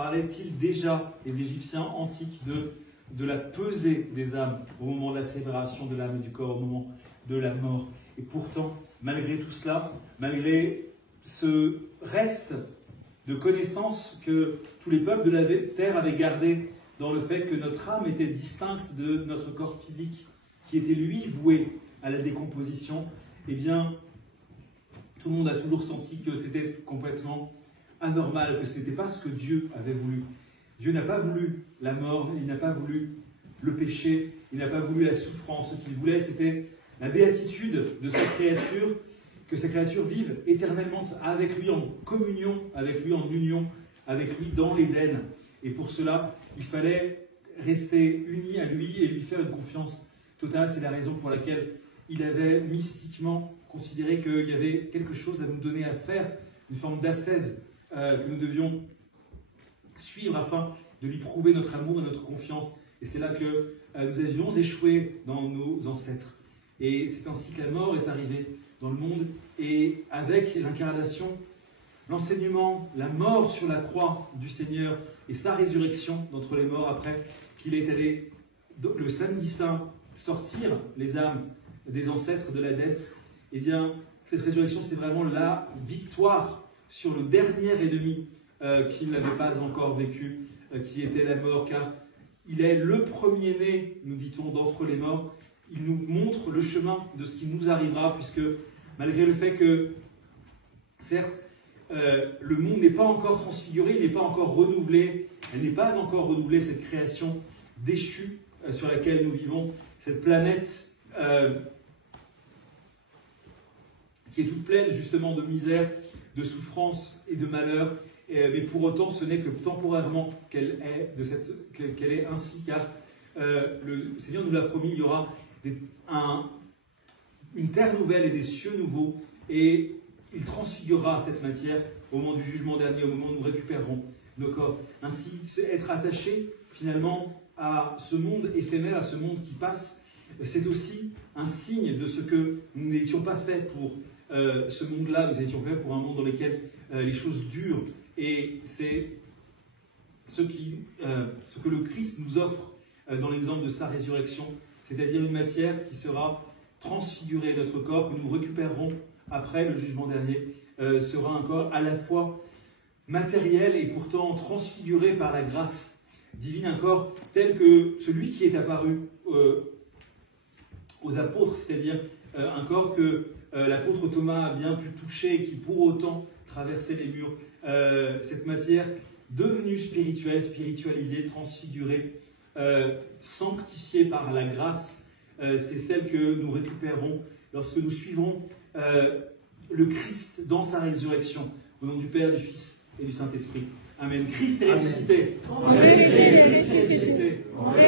parlaient-ils déjà, les Égyptiens antiques, de la pesée des âmes au moment de la séparation de l'âme et du corps, au moment de la mort. Et pourtant, malgré tout cela, malgré ce reste de connaissances que tous les peuples de la terre avaient gardé dans le fait que notre âme était distincte de notre corps physique, qui était lui voué à la décomposition, eh bien, tout le monde a toujours senti que c'était complètement anormal, que ce n'était pas ce que Dieu avait voulu. Dieu n'a pas voulu la mort, il n'a pas voulu le péché, il n'a pas voulu la souffrance. Ce qu'il voulait, c'était la béatitude de sa créature, que sa créature vive éternellement avec lui, en communion avec lui, en union avec lui dans l'Éden. Et pour cela, il fallait rester uni à lui et lui faire une confiance totale. C'est la raison pour laquelle il avait mystiquement considéré qu'il y avait quelque chose à nous donner à faire, une forme d'ascèse que nous devions suivre afin de lui prouver notre amour et notre confiance. Et c'est là que nous avions échoué dans nos ancêtres. Et c'est ainsi que la mort est arrivée dans le monde. Et avec l'incarnation, l'enseignement, la mort sur la croix du Seigneur et sa résurrection d'entre les morts après qu'il est allé le samedi saint sortir les âmes des ancêtres de l'Hadès, eh bien, cette résurrection, c'est vraiment la victoire sur le dernier ennemi qu'il n'avait pas encore vécu, qui était la mort, car il est le premier-né, nous dit-on, d'entre les morts. Il nous montre le chemin de ce qui nous arrivera, puisque malgré le fait que, certes, le monde n'est pas encore transfiguré, il n'est pas encore renouvelé, elle n'est pas encore renouvelée, cette création déchue sur laquelle nous vivons, cette planète qui est toute pleine justement de misère, de souffrance et de malheur, mais pour autant ce n'est que temporairement qu'elle est ainsi, car le Seigneur nous l'a promis, il y aura une terre nouvelle et des cieux nouveaux, et il transfigurera cette matière au moment du jugement dernier, au moment où nous récupérerons nos corps. Ainsi, être attaché finalement à ce monde éphémère, à ce monde qui passe, c'est aussi un signe de ce que nous n'étions pas faits pour ce monde-là, nous étions faits pour un monde dans lequel les choses durent. Et c'est ce que le Christ nous offre dans l'exemple de sa résurrection, c'est-à-dire une matière qui sera transfigurée. Notre corps, que nous récupérerons après le jugement dernier, sera un corps à la fois matériel et pourtant transfiguré par la grâce divine, un corps tel que celui qui est apparu aux apôtres, c'est-à-dire un corps que l'apôtre Thomas a bien pu toucher et qui pour autant traversait les murs. Cette matière devenue spirituelle, spiritualisée, transfigurée, sanctifiée par la grâce, c'est celle que nous récupérons lorsque nous suivrons le Christ dans sa résurrection. Au nom du Père, du Fils et du Saint-Esprit. Amen. Christ est ressuscité. Amen. Christ est ressuscité. Amen.